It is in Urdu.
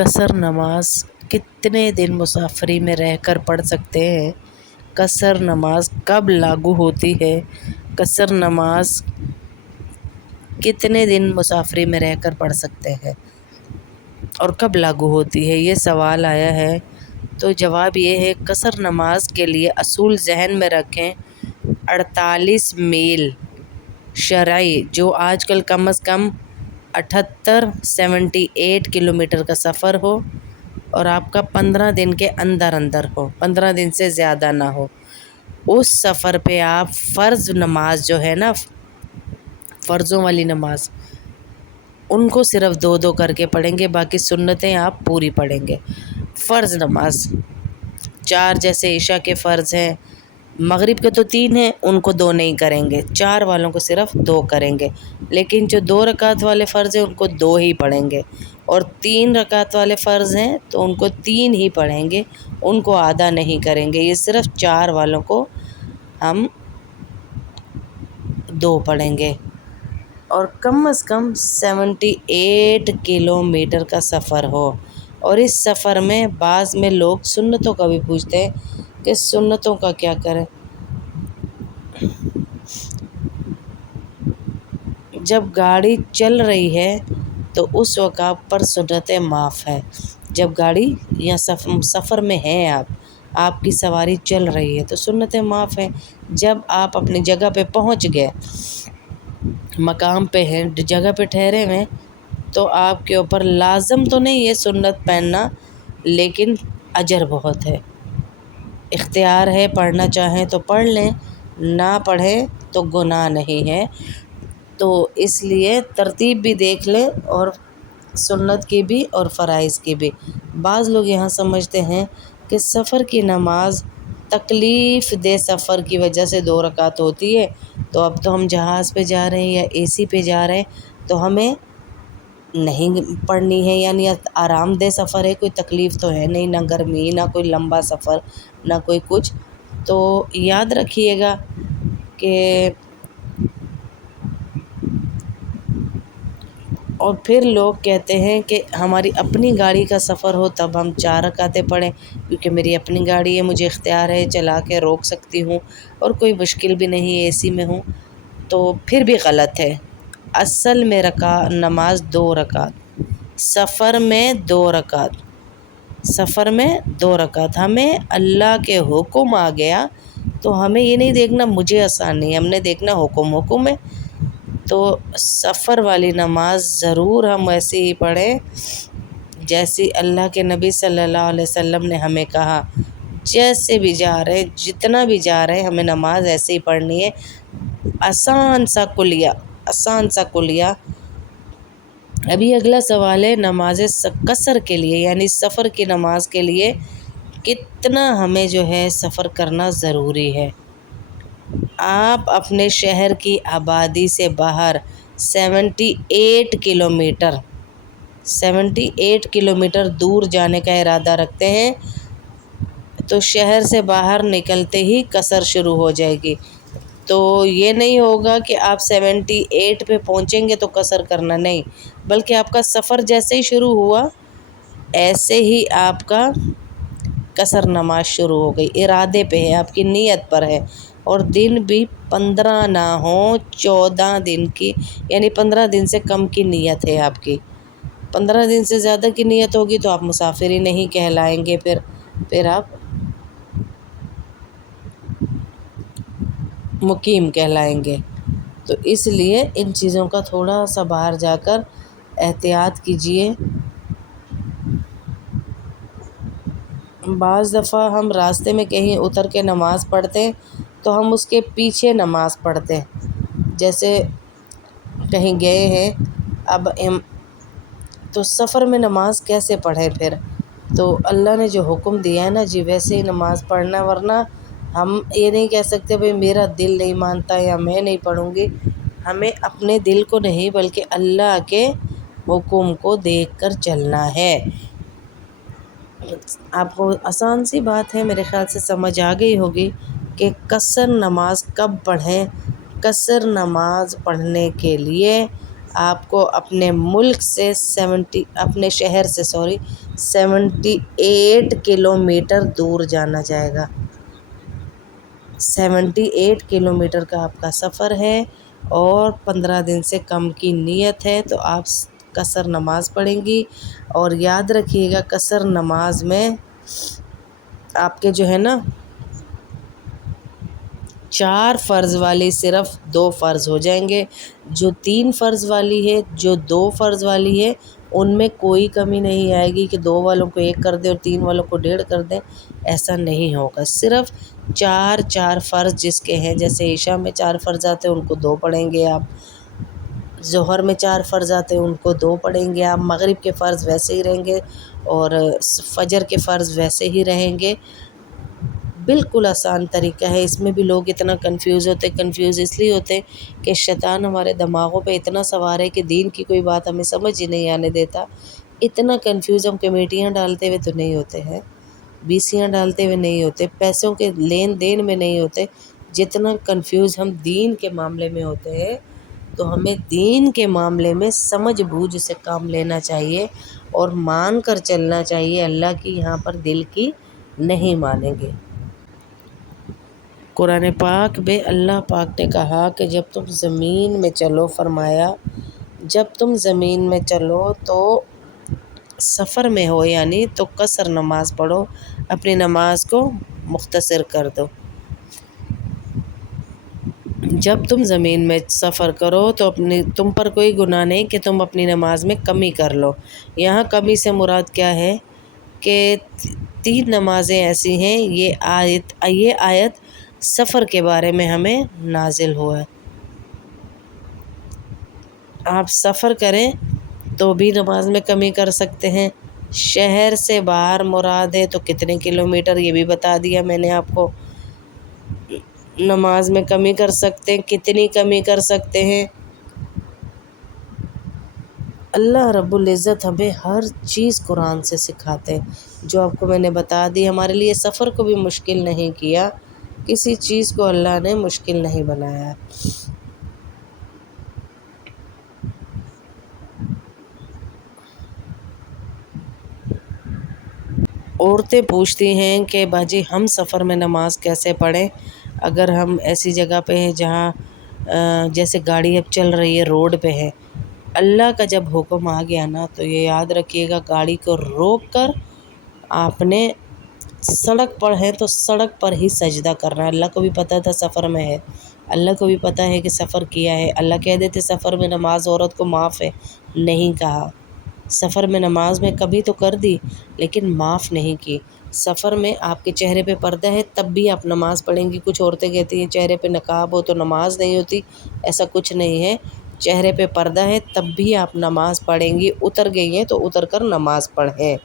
قصر نماز کتنے دن مسافری میں رہ کر پڑھ سکتے ہیں؟ قصر نماز کب لاگو ہوتی ہے؟ قصر نماز کتنے دن مسافری میں رہ کر پڑھ سکتے ہیں اور کب لاگو ہوتی ہے؟ یہ سوال آیا ہے، تو جواب یہ ہے، قصر نماز کے لیے اصول ذہن میں رکھیں۔ 48 میل شرعی، جو آج کل کم از کم 78 کلومیٹر کا سفر ہو اور آپ کا 15 دن کے اندر ہو، 15 دن سے زیادہ نہ ہو، اس سفر پہ آپ فرض نماز جو ہے نا، فرضوں والی نماز، ان کو صرف 2 کر کے پڑھیں گے، باقی سنتیں آپ پوری پڑھیں گے۔ فرض نماز 4 جیسے عشاء کے فرض ہیں، مغرب کے تو 3 ہیں، ان کو 2 نہیں کریں گے، 4 والوں کو صرف 2 کریں گے، لیکن جو 2 رکعت والے فرض ہیں ان کو 2 ہی پڑھیں گے، اور 3 رکعت والے فرض ہیں تو ان کو 3 ہی پڑھیں گے، ان کو آدھا نہیں کریں گے۔ یہ صرف 4 والوں کو ہم 2 پڑھیں گے، اور کم از کم 78 کلومیٹر کا سفر ہو۔ اور اس سفر میں بعض میں لوگ سنتوں کا بھی پوچھتے ہیں کہ سنتوں کا کیا کریں۔ جب گاڑی چل رہی ہے تو اس وقت آپ پر سنتیں معاف ہے۔ جب گاڑی یا سفر میں ہیں آپ کی سواری چل رہی ہے تو سنتیں معاف ہیں۔ جب آپ اپنی جگہ پہ پہنچ گئے، مقام پہ ہیں، جگہ پہ ٹھہرے ہوئے، تو آپ کے اوپر لازم تو نہیں ہے سنت پہننا، لیکن اجر بہت ہے۔ اختیار ہے، پڑھنا چاہیں تو پڑھ لیں، نہ پڑھیں تو گناہ نہیں ہے۔ تو اس لیے ترتیب بھی دیکھ لیں، اور سنت کی بھی اور فرائض کی بھی۔ بعض لوگ یہاں سمجھتے ہیں کہ سفر کی نماز تکلیف دہ سفر کی وجہ سے 2 رکعت ہوتی ہے، تو اب تو ہم جہاز پہ جا رہے ہیں یا اے سی پہ جا رہے ہیں تو ہمیں نہیں پڑھنی ہے، یعنی آرام دہ سفر ہے، کوئی تکلیف تو ہے نہیں، نہ گرمی، نہ کوئی لمبا سفر، نہ کوئی کچھ۔ تو یاد رکھیے گا کہ اور پھر لوگ کہتے ہیں کہ ہماری اپنی گاڑی کا سفر ہو تب ہم 4 رکعتیں پڑھیں، کیونکہ میری اپنی گاڑی ہے، مجھے اختیار ہے، چلا کے روک سکتی ہوں، اور کوئی مشکل بھی نہیں، اے سی میں ہوں، تو پھر بھی غلط ہے۔ اصل میں نماز 2 رکعت، سفر میں 2 رکعت، سفر میں 2 رکعت۔ ہمیں اللہ کے حکم آ گیا تو ہمیں یہ نہیں دیکھنا مجھے آسان نہیں ہے، ہم نے دیکھنا حکم ہے۔ تو سفر والی نماز ضرور ہم ایسے ہی پڑھیں جیسی اللہ کے نبی صلی اللہ علیہ وسلم نے ہمیں کہا۔ جیسے بھی جا رہے ہیں، جتنا بھی جا رہے ہیں، ہمیں نماز ایسے ہی پڑھنی ہے، آسان سا کلیہ۔ ابھی اگلا سوال ہے، نماز قصر کے لیے یعنی سفر کی نماز کے لیے کتنا ہمیں جو ہے سفر کرنا ضروری ہے؟ آپ اپنے شہر کی آبادی سے باہر 78 کلومیٹر دور جانے کا ارادہ رکھتے ہیں تو شہر سے باہر نکلتے ہی قصر شروع ہو جائے گی۔ تو یہ نہیں ہوگا کہ آپ 78 پہ پہنچیں گے تو قصر کرنا، نہیں، بلکہ آپ کا سفر جیسے ہی شروع ہوا ایسے ہی آپ کا قصر نماز شروع ہو گئی۔ ارادے پہ ہے، آپ کی نیت پر ہے، اور دن بھی 15 نہ ہوں، 14 دن کی، یعنی 15 دن سے کم کی نیت ہے آپ کی۔ 15 دن سے زیادہ کی نیت ہوگی تو آپ مسافر ہی نہیں کہلائیں گے، پھر آپ مقیم کہلائیں گے۔ تو اس لیے ان چیزوں کا تھوڑا سا باہر جا کر احتیاط کیجیے۔ بعض دفعہ ہم راستے میں کہیں اتر کے نماز پڑھتے ہیں تو ہم اس کے پیچھے نماز پڑھتے ہیں، جیسے کہیں گئے ہیں، اب تو سفر میں نماز کیسے پڑھیں پھر؟ تو اللہ نے جو حکم دیا ہے نا جی، ویسے ہی نماز پڑھنا، ورنہ ہم یہ نہیں کہہ سکتے بھئی میرا دل نہیں مانتا یا میں نہیں پڑھوں گی۔ ہمیں اپنے دل کو نہیں بلکہ اللہ کے حکم کو دیکھ کر چلنا ہے۔ آپ کو آسان سی بات ہے، میرے خیال سے سمجھ آ گئی ہوگی کہ قصر نماز کب پڑھیں۔ قصر نماز پڑھنے کے لیے آپ کو اپنے ملک سے اپنے شہر سے 78 کلومیٹر دور جانا جائے گا۔ 78 کلومیٹر کا آپ کا سفر ہے اور 15 دن سے کم کی نیت ہے تو آپ قصر نماز پڑھیں گی۔ اور یاد رکھیے گا قصر نماز میں آپ کے جو ہے نا 4 فرض والی صرف 2 فرض ہو جائیں گے، جو 3 فرض والی ہے، جو 2 فرض والی ہے ان میں کوئی کمی نہیں آئے گی کہ 2 والوں کو 1 کر دیں اور 3 والوں کو 1.5 کر دیں، ایسا نہیں ہوگا۔ صرف 4 فرض جس کے ہیں، جیسے عشاء میں 4 فرض آتے ہیں ان کو 2 پڑھیں گے آپ، ظہر میں 4 فرض آتے ہیں ان کو 2 پڑھیں گے آپ، مغرب کے فرض ویسے ہی رہیں گے اور فجر کے فرض ویسے ہی رہیں گے۔ بالکل آسان طریقہ ہے، اس میں بھی لوگ اتنا کنفیوز اس لیے ہوتے ہیں کہ شیطان ہمارے دماغوں پہ اتنا سوار ہے کہ دین کی کوئی بات ہمیں سمجھ ہی نہیں آنے دیتا۔ اتنا کنفیوز ہم کمیٹیاں ڈالتے ہوئے تو نہیں ہوتے ہیں، بیسیاں ڈالتے ہوئے نہیں ہوتے، پیسوں کے لین دین میں نہیں ہوتے، جتنا کنفیوز ہم دین کے معاملے میں ہوتے ہیں۔ تو ہمیں دین کے معاملے میں سمجھ بوجھ سے کام لینا چاہیے اور مان کر چلنا چاہیے، اللہ کی یہاں پر دل کی نہیں مانیں گے۔ قرآن پاک میں اللہ پاک نے کہا کہ جب تم زمین میں چلو، فرمایا جب تم زمین میں چلو تو سفر میں ہو یعنی تو قصر نماز پڑھو، اپنی نماز کو مختصر کر دو۔ جب تم زمین میں سفر کرو تو تم پر کوئی گناہ نہیں کہ تم اپنی نماز میں کمی کر لو۔ یہاں کمی سے مراد کیا ہے کہ 3 نمازیں ایسی ہیں، یہ آیت سفر کے بارے میں ہمیں نازل ہوا ہے۔ آپ سفر کریں تو بھی نماز میں کمی کر سکتے ہیں، شہر سے باہر مراد ہے تو کتنے کلومیٹر یہ بھی بتا دیا میں نے آپ کو، نماز میں کمی کر سکتے ہیں، کتنی کمی کر سکتے ہیں۔ اللہ رب العزت ہمیں ہر چیز قرآن سے سکھاتے ہیں، جو آپ کو میں نے بتا دی۔ ہمارے لیے سفر کو بھی مشکل نہیں کیا، کسی چیز کو اللہ نے مشکل نہیں بنایا۔ عورتیں پوچھتی ہیں کہ باجی ہم سفر میں نماز کیسے پڑھیں؟ اگر ہم ایسی جگہ پہ ہیں جہاں جیسے گاڑی اب چل رہی ہے، روڈ پہ ہے، اللہ کا جب حکم آ گیا نا تو یہ یاد رکھیے گا گاڑی کو روک کر آپ نے سڑک پر ہے تو سڑک پر ہی سجدہ کرنا ہے۔ اللہ کو بھی پتہ تھا سفر میں ہے، اللہ کو بھی پتہ ہے کہ سفر کیا ہے، اللہ کہہ دیتے سفر میں نماز عورت کو معاف ہے، نہیں کہا۔ سفر میں نماز میں کبھی تو کر دی لیکن معاف نہیں کی۔ سفر میں آپ کے چہرے پہ پردہ ہے تب بھی آپ نماز پڑھیں گی۔ کچھ عورتیں کہتی ہیں چہرے پہ نقاب ہو تو نماز نہیں ہوتی، ایسا کچھ نہیں ہے، چہرے پہ پردہ ہے تب بھی آپ نماز پڑھیں گی، اتر گئی ہیں تو اتر کر نماز پڑھیں۔